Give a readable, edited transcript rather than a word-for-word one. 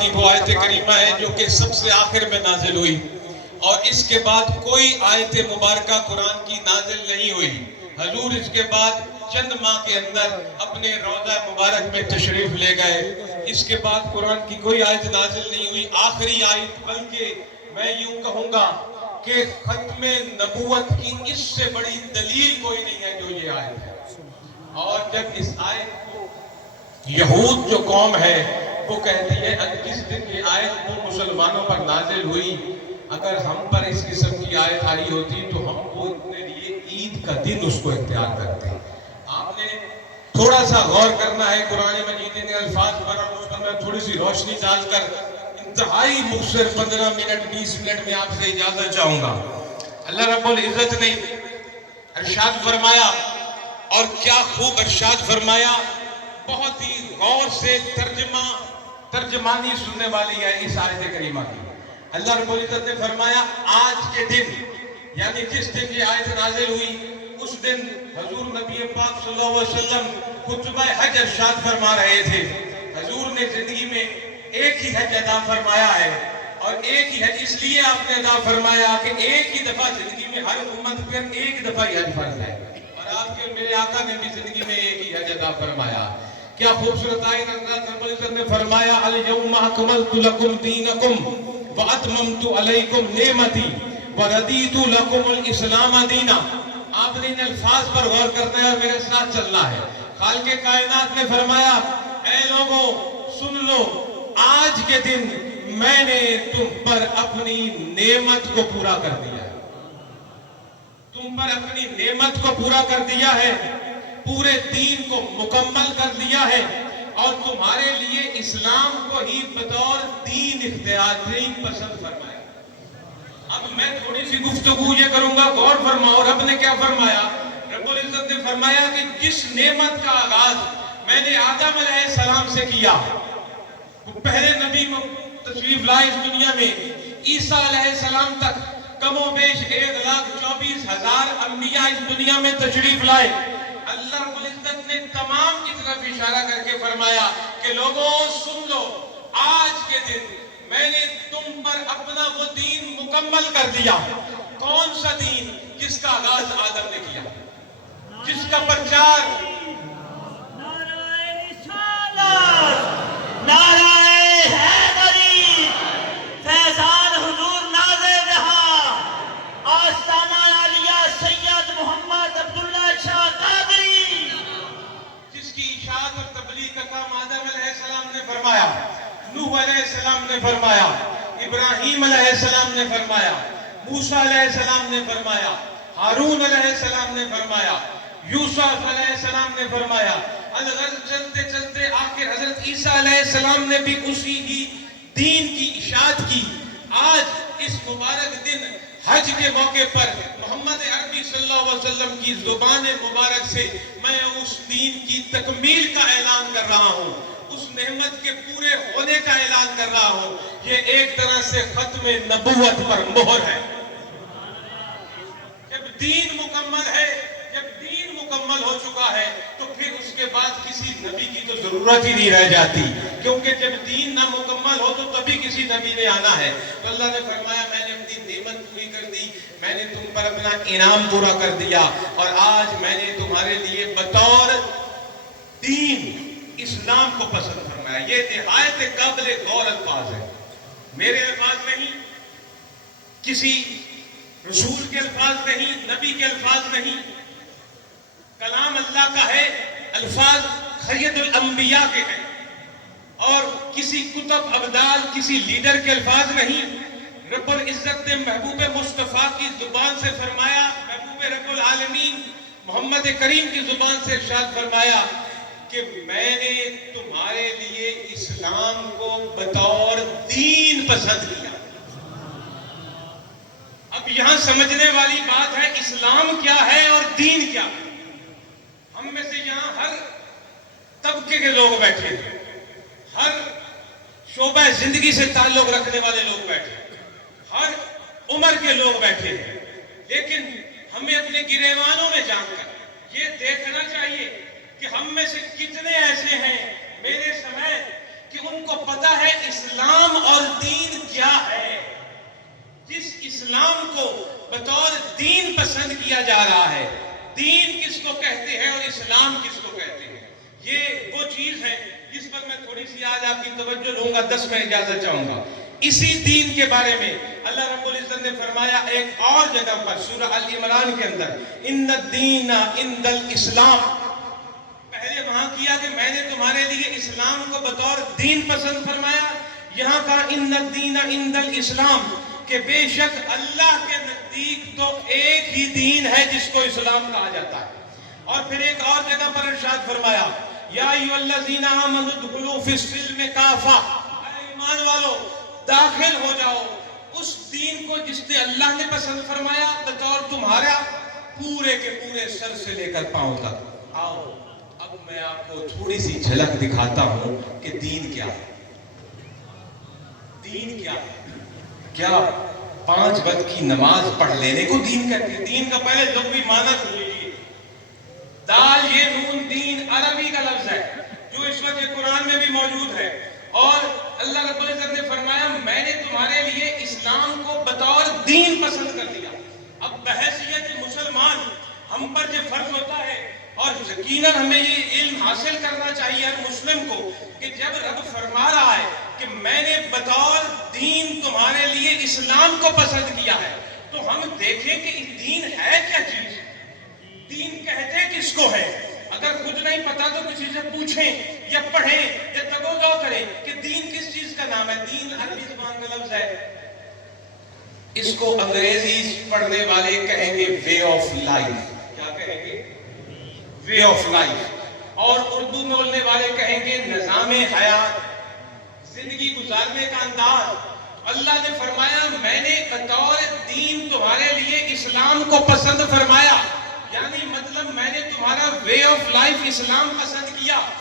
کی وہ آیت کریمہ ہے جو کہ سب سے آخر میں نازل ہوئی، اور اس کے بعد کوئی آیت مبارکہ قرآن کی نازل نہیں ہوئی۔ حضور اس کے بعد چند ماہ کے اندر اپنے روضہ مبارک میں تشریف لے گئے۔ اس کے بعد قرآن کی کوئی آیت نازل نہیں ہوئی۔ آخری آیت، بلکہ میں یوں کہوں گا کہ ختم نبوت کی اس سے بڑی دلیل کوئی نہیں ہے جو یہ آیت ہے۔ اور جب اس آیت کو یہود جو قوم ہے وہ کہتی ہے جس دن یہ آیت وہ مسلمانوں پر نازل ہوئی، اگر ہم پر اس قسم کی آیت آئی ہوتی تو ہم وہ اپنے لیے عید کا دن اس کو اختیار کرتے ہیں۔ آپ نے تھوڑا سا غور کرنا ہے قرآن مجید کے الفاظ پر، اور اس پر میں تھوڑی سی روشنی ڈال کر انتہائی مختصر 15 منٹ 20 منٹ میں آپ سے اجازت چاہوں گا۔ اللہ رب العزت نے ارشاد فرمایا، اور کیا خوب ارشاد فرمایا، بہت ہی غور سے ترجمانی سننے والی ہے اس آیت کریمہ کی۔ اللہ رب العزت نے فرمایا آج کے دن، یعنی جس دن یہ آیت نازل ہوئی اس دن حضور نبی پاک صلی اللہ علیہ وسلم خطبہ حج ارشاد فرما رہے تھے۔ حضور نے زندگی میں ایک ہی حج ادا فرمایا ہے، اور ایک ہی حج اس لیے آپ نے ادا فرمایا کہ ایک ہی دفعہ زندگی میں ہر امت پر ایک دفعہ ہی حج فرض ہے، اور آپ کے میرے آقا نے بھی زندگی میں ایک ہی حج ادا فرمایا۔ کیا خوبصورت آیت اللہ رب العزت نے فرمایا الیوم اکملت لکم دینکم واتممت علیکم نعمتی وردیت لکم الاسلام دینا۔ آپ نے ان الفاظ پر غور کرنا ہے اور میرے ساتھ چلنا ہے۔ خالق کائنات نے فرمایا اے لوگوں سن لو، آج کے دن میں نے تم پر اپنی نعمت کو پورا کر دیا ہے، تم پر اپنی نعمت کو پورا کر دیا ہے، پورے دین کو مکمل کر دیا ہے، اور تمہارے لیے اسلام کو ہی بطور دین اختیاری پسند فرمایا۔ اب میں تھوڑی سی گفتگو یہ کروں گا، غور فرماؤ رب نے کیا فرمایا۔ رب العزت نے فرمایا کہ جس نعمت کا آغاز میں نے آدم علیہ السلام سے کیا، وہ پہلے نبی تشریف لائے اس دنیا میں، عیسیٰ علیہ السلام تک کم و بیش 1,24,000 انبیاء اس دنیا میں تشریف لائے۔ اللہ رب العزت نے تمام کی طرف اشارہ کر کے فرمایا کہ لوگوں سن لو، آج کے دن میں نے تم پر اپنا وہ دین مکمل کر دیا۔ کون سا دین؟ جس کا آغاز آدم نے کیا، جس کا پرچار نعرہ رسالت، نعرہ حیدری، فیضان حضور نازل رہا، آستانہ عالیہ سید محمد عبداللہ شاہ قادری، جس کی اشاعت اور تبلیغ کا کام آدم علیہ السلام نے فرمایا، نوح علیہ السلام نے فرمایا، ابراہیم علیہ السلام نے فرمایا، موسیٰ علیہ السلام نے فرمایا، ہارون علیہ السلام نے فرمایا، یوسف علیہ السلام نے فرمایا، چلتے چلتے آخر حضرت عیسیٰ علیہ السلام نے بھی اسی ہی دین کی اشاعت کی۔ آج اس مبارک دن حج کے موقع پر محمد عربی صلی اللہ علیہ وسلم کی زبان مبارک سے میں اس دین کی تکمیل کا اعلان کر رہا ہوں، اس نعمت کے پورے ہونے کا اعلان کر رہا ہوں۔ یہ ایک طرح سے ختم نبوت پر مہر ہے۔ جب دین مکمل ہے، جب دین مکمل ہو چکا ہے تو پھر اس کے بعد کسی نبی کی تو ضرورت ہی نہیں رہ جاتی، کیونکہ جب دین نہ مکمل ہو تو تبھی کسی نبی نے آنا ہے۔ تو اللہ نے فرمایا میں نے اپنی نعمت پوری کر دی، میں نے تم پر اپنا انعام پورا کر دیا، اور آج میں نے تمہارے لیے بطور دین اسلام کو پسند فرمایا۔ یہ نہایت قابل غور الفاظ ہے، میرے الفاظ نہیں، کسی رسول کے الفاظ نہیں، نبی کے الفاظ نہیں، کلام اللہ کا ہے، الفاظ خیر الانبیاء کے ہیں، اور کسی کتب ابدال کسی لیڈر کے الفاظ نہیں۔ رب العزت نے محبوب مصطفیٰ کی زبان سے فرمایا، محبوب رب العالمین محمد کریم کی زبان سے ارشاد فرمایا کہ میں نے تمہارے لیے اسلام کو بطور دین پسند کیا۔ اب یہاں سمجھنے والی بات ہے اسلام کیا ہے اور دین کیا ہے۔ ہم میں سے یہاں ہر طبقے کے لوگ بیٹھے ہیں، ہر شعبہ زندگی سے تعلق رکھنے والے لوگ بیٹھے ہیں، ہر عمر کے لوگ بیٹھے ہیں، لیکن ہمیں اپنے گریبانوں میں جان کر یہ دیکھنا چاہیے کہ ہم میں سے کتنے ایسے ہیں میرے سمیت کہ ان کو پتا ہے اسلام بطور دین پسند کیا جا رہا ہے. دین کس کو کہتے ہیں اور اسلام کس کو کہتے ہیں, یہ وہ چیز ہے جس پر میں تھوڑی سی آج آپ کی توجہ لوں گا. 10 میں اجازت چاہوں گا. اسی دین کے بارے میں اللہ رب العزت نے فرمایا ایک اور جگہ پر سورہ ال عمران کے اندر, ان الدین عند الاسلام. پہلے وہاں کیا کہ میں نے تمہارے لیے اسلام کو بطور دین پسند فرمایا. یہاں کا ان الدین عند الاسلام, کہ بے شک اللہ کے نزدیک تو ایک ہی دین ہے جس کو اسلام کہا جاتا ہے. اور پھر ایک اور جگہ پر ارشاد فرمایا یا ایھا الذین آمنوا ادخلوا فی السلم کافہ, اے ایمان والو داخل ہو جاؤ اس دین کو جس نے اللہ نے پسند فرمایا بطور تمہارا پورے کے پورے سر سے لے کر پاؤں تک. آؤ اب میں آپ کو تھوڑی سی جھلک دکھاتا ہوں کہ دین کیا ہے. دین کیا ہے؟ کیا 5 وقت کی نماز پڑھ لینے کو دین کہتے ہیں؟ دین کا پہلے لغوی معنی سن لیجیے. دال یہ نون دین عربی کا لفظ ہے جو اس وقت قرآن میں بھی موجود ہے. اور اللہ رب العزت نے فرمایا میں نے تمہارے لیے اسلام کو بطور دین پسند کر دیا. اب بحیثیت مسلمان ہم پر جو فرض ہوتا ہے, اور یقیناً ہمیں یہ علم حاصل کرنا چاہیے ہر مسلم کو, کہ جب رب فرما رہا ہے کہ میں نے بطور دین تمہارے لیے اسلام کو پسند کیا ہے, تو ہم دیکھیں کہ دین ہے کیا چیز, دین کہتے کس کو ہے. اگر خود نہیں پتا تو کسی سے پوچھیں یا پڑھیں یا تگو کریں کہ دین کس چیز کا نام ہے. دین عربی زبان کا لفظ ہے. اس کو انگریزی پڑھنے والے کہیں گے وے آف لائف. کیا کہیں گے؟ Way of life. اور اردو میں بولنے والے کہیں گے نظام حیات, زندگی گزارنے کا انداز. اللہ نے فرمایا میں نے بطور دین تمہارے لیے اسلام کو پسند فرمایا, یعنی مطلب میں نے تمہارا وے آف لائف اسلام پسند کیا.